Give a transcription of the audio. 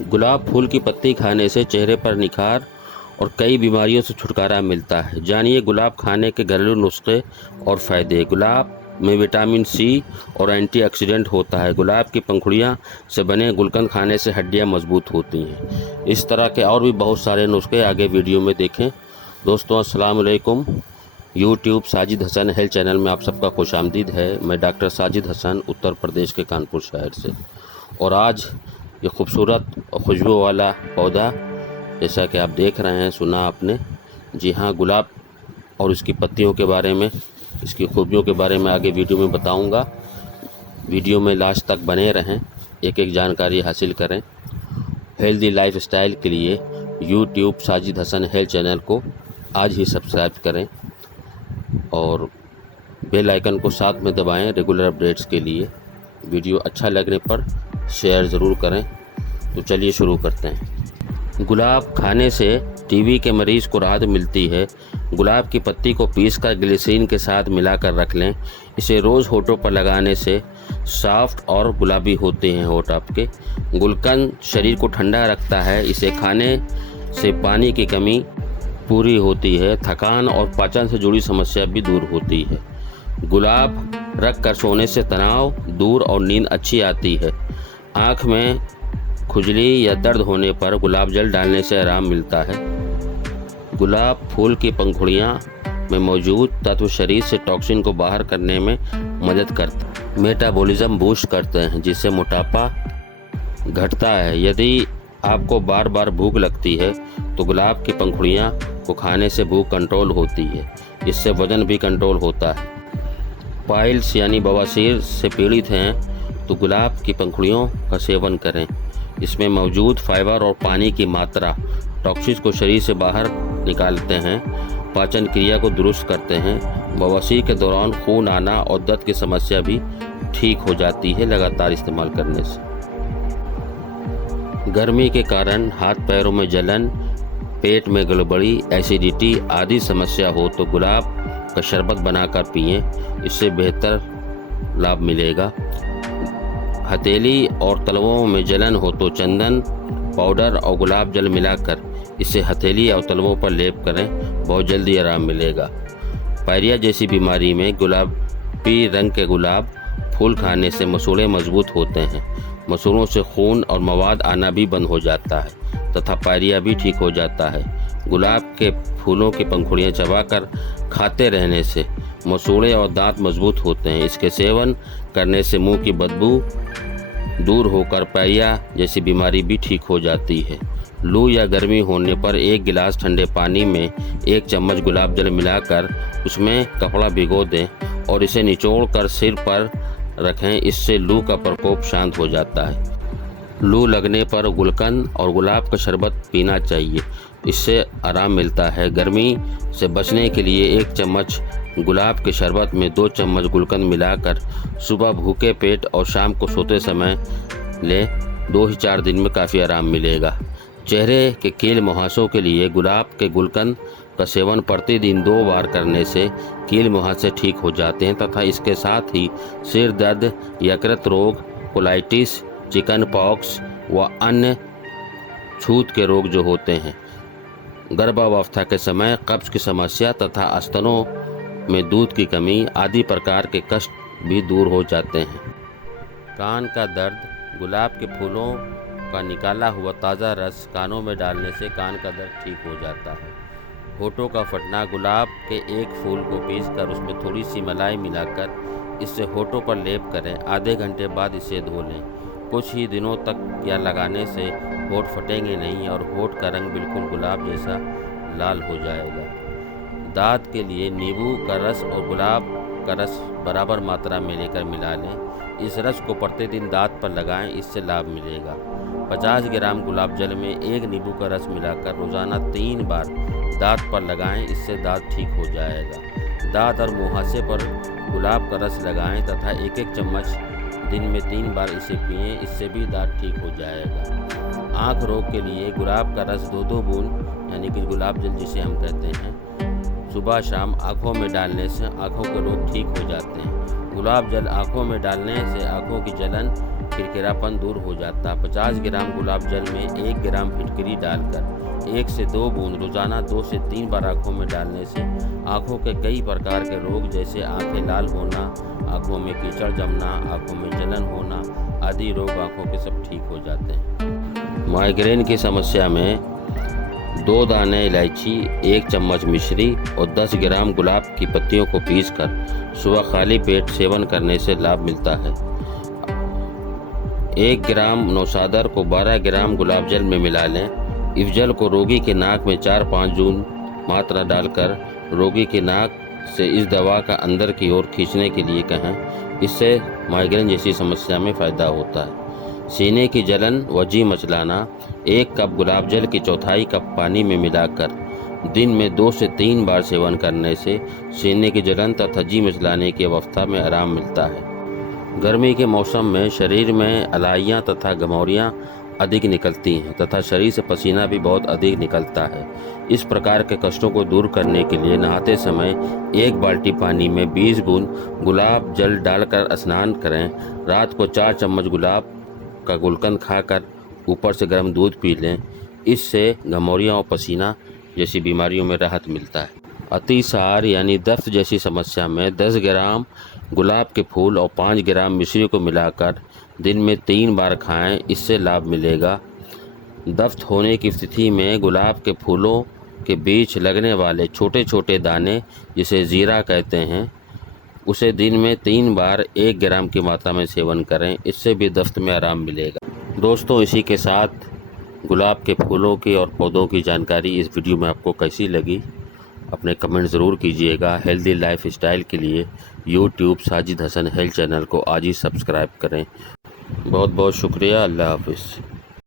गुलाब फूल की पत्ती खाने से चेहरे पर निखार और कई बीमारियों से छुटकारा मिलता है। जानिए गुलाब खाने के घरेलू नुस्खे और फ़ायदे। गुलाब में विटामिन सी और एंटीऑक्सीडेंट होता है। गुलाब की पंखुड़ियाँ से बने गुलकंद खाने से हड्डियाँ मजबूत होती हैं। इस तरह के और भी बहुत सारे नुस्खे आगे वीडियो में देखें। दोस्तों अस्सलाम वालेकुम। YouTube Sajid Hasan health channel में आप सबका खुशामदीद है। मैं डॉक्टर साजिद हसन उत्तर प्रदेश के कानपुर शहर से। और आज ये खूबसूरत और खुशबू वाला पौधा, जैसा कि आप देख रहे हैं, सुना आपने, जी हाँ, गुलाब और इसकी पत्तियों के बारे में, इसकी खूबियों के बारे में आगे वीडियो में बताऊंगा। वीडियो में लास्ट तक बने रहें, एक एक जानकारी हासिल करें। हेल्दी लाइफस्टाइल के लिए YouTube Sajid Hasan health channel को आज ही सब्सक्राइब करें और बेल आइकन को साथ में दबाएं रेगुलर अपडेट्स के लिए। वीडियो अच्छा लगने पर शेयर ज़रूर करें। तो चलिए शुरू करते हैं। गुलाब खाने से टीबी के मरीज को राहत मिलती है। गुलाब की पत्ती को पीसकर ग्लिसरीन के साथ मिलाकर रख लें। इसे रोज़ होठों पर लगाने से सॉफ्ट और गुलाबी होते हैं होठ आपके। गुलकंद शरीर को ठंडा रखता है। इसे खाने से पानी की कमी पूरी होती है। थकान और पाचन से जुड़ी समस्या भी दूर होती है। गुलाब रख कर सोने से तनाव दूर और नींद अच्छी आती है। आँख में खुजली या दर्द होने पर गुलाब जल डालने से आराम मिलता है। गुलाब फूल की पंखुड़ियाँ में मौजूद तत्व शरीर से टॉक्सिन को बाहर करने में मदद करते हैं। मेटाबॉलिज्म बूस्ट करते हैं, जिससे मोटापा घटता है। यदि आपको बार बार भूख लगती है तो गुलाब की पंखुड़ियाँ को खाने से भूख कंट्रोल होती है। इससे वजन भी कंट्रोल होता है। पाइल्स यानी बवासीर से पीड़ित हैं तो गुलाब की पंखुड़ियों का सेवन करें। इसमें मौजूद फाइबर और पानी की मात्रा टॉक्सिन्स को शरीर से बाहर निकालते हैं, पाचन क्रिया को दुरुस्त करते हैं। बवासीर के दौरान खून आना और दर्द की समस्या भी ठीक हो जाती है लगातार इस्तेमाल करने से। गर्मी के कारण हाथ पैरों में जलन, पेट में गड़बड़ी, एसिडिटी आदि समस्या हो तो गुलाब का शरबत बनाकर पिएं। इससे बेहतर लाभ मिलेगा। हथेली और तलवों में जलन हो तो चंदन पाउडर और गुलाब जल मिलाकर इसे हथेली और तलवों पर लेप करें, बहुत जल्दी आराम मिलेगा। पायरिया जैसी बीमारी में गुलाबी रंग के गुलाब फूल खाने से मसूड़े मजबूत होते हैं। मसूड़ों से खून और मवाद आना भी बंद हो जाता है तथा पायरिया भी ठीक हो जाता है। गुलाब के फूलों की पंखुड़ियाँ चबाकर खाते रहने से मसूड़े और दांत मजबूत होते हैं। इसके सेवन करने से मुंह की बदबू दूर होकर पायरिया जैसी बीमारी भी ठीक हो जाती है। लू या गर्मी होने पर एक गिलास ठंडे पानी में 1 चम्मच गुलाब जल मिलाकर उसमें कपड़ा भिगो दें और इसे निचोड़कर सिर पर रखें। इससे लू का प्रकोप शांत हो जाता है। लू लगने पर गुलकंद और गुलाब का शरबत पीना चाहिए, इससे आराम मिलता है। गर्मी से बचने के लिए 1 चम्मच गुलाब के शरबत में 2 चम्मच गुलकंद मिलाकर सुबह भूखे पेट और शाम को सोते समय लें। 2 ही 4 दिन में काफ़ी आराम मिलेगा। चेहरे के कील मुहासों के लिए गुलाब के गुलकंद का सेवन प्रतिदिन 2 बार करने से कील मुहासे ठीक हो जाते हैं तथा इसके साथ ही सिर दर्द, यकृत रोग, कोलाइटिस, चिकन पॉक्स व अन्य छूत के रोग जो होते हैं, गर्भावस्था के समय कब्ज की समस्या तथा स्तनों में दूध की कमी आदि प्रकार के कष्ट भी दूर हो जाते हैं। कान का दर्द, गुलाब के फूलों का निकाला हुआ ताज़ा रस कानों में डालने से कान का दर्द ठीक हो जाता है। होठों का फटना, गुलाब के एक फूल को पीसकर उसमें थोड़ी सी मलाई मिलाकर इससे होठों पर लेप करें। आधे घंटे बाद इसे धो लें। कुछ ही दिनों तक यह लगाने से होठ फटेंगे नहीं और होठ का रंग बिल्कुल गुलाब जैसा लाल हो जाएगा। दांत के लिए नींबू का रस और गुलाब का रस बराबर मात्रा में लेकर मिला लें। इस रस को प्रतिदिन दांत पर लगाएं, इससे लाभ मिलेगा। 50 ग्राम गुलाब जल में 1 नींबू का रस मिलाकर रोज़ाना 3 बार दांत पर लगाएं, इससे दांत ठीक हो जाएगा। दांत और मुहासे पर गुलाब का रस लगाएं तथा 1-1 चम्मच दिन में 3 बार इसे पिएं, इससे भी दांत ठीक हो जाएगा। आँख रोग के लिए गुलाब का रस 2-2 बूंद यानी कि गुलाब जल जिसे हम कहते हैं, सुबह शाम आँखों में डालने से आँखों के रोग ठीक हो जाते हैं। गुलाब जल आँखों में डालने से आँखों की जलन खिरखिरापन दूर हो जाता। 50 ग्राम गुलाब जल में 1 ग्राम फिटकरी डालकर 1 से 2 बूंद रोजाना 2 से 3 बार आँखों में डालने से आँखों के कई प्रकार के रोग जैसे आँखें लाल होना, आँखों में कीचड़ जमना, आँखों में जलन होना आदि रोग आँखों के सब ठीक हो जाते हैं। माइग्रेन की समस्या में 2 दाने इलायची, 1 चम्मच मिश्री और 10 ग्राम गुलाब की पत्तियों को पीसकर सुबह खाली पेट सेवन करने से लाभ मिलता है। 1 ग्राम नौशादर को 12 ग्राम गुलाब जल में मिला लें। इस जल को रोगी के नाक में 4-5 जून मात्रा डालकर रोगी के नाक से इस दवा का अंदर की ओर खींचने के लिए कहें। इससे माइग्रेन जैसी समस्या में फ़ायदा होता है। सीने की जलन व जी मचलाना 1 कप गुलाब जल की 1/4 कप पानी में मिलाकर दिन में 2 से 3 बार सेवन करने से सीने की जलन तथा जी मचलाने की अवस्था में आराम मिलता है। गर्मी के मौसम में शरीर में अलाइयाँ तथा गमौरियाँ अधिक निकलती हैं तथा शरीर से पसीना भी बहुत अधिक निकलता है। इस प्रकार के कष्टों को दूर करने के लिए नहाते समय 1 बाल्टी पानी में 20 बूंद गुलाब जल डालकर स्नान करें। रात को 4 चम्मच गुलाब का गुलकंद खाकर ऊपर से गर्म दूध पी लें। इससे गमौरियाँ और पसीना जैसी बीमारियों में राहत मिलता है। अतिसार यानी दस्त जैसी समस्या में 10 ग्राम गुलाब के फूल और 5 ग्राम मिश्री को मिलाकर दिन में 3 बार खाएं। इससे लाभ मिलेगा। दस्त होने की स्थिति में गुलाब के फूलों के बीच लगने वाले छोटे छोटे दाने जिसे जीरा कहते हैं उसे दिन में 3 बार 1 ग्राम की मात्रा में सेवन करें। इससे भी दस्त में आराम मिलेगा। दोस्तों, इसी के साथ गुलाब के फूलों की और पौधों की जानकारी इस वीडियो में आपको कैसी लगी अपने कमेंट ज़रूर कीजिएगा। हेल्दी लाइफ स्टाइल के लिए YouTube Sajid Hasan health channel को आज ही सब्सक्राइब करें। बहुत बहुत शुक्रिया। अल्लाह हाफिज़।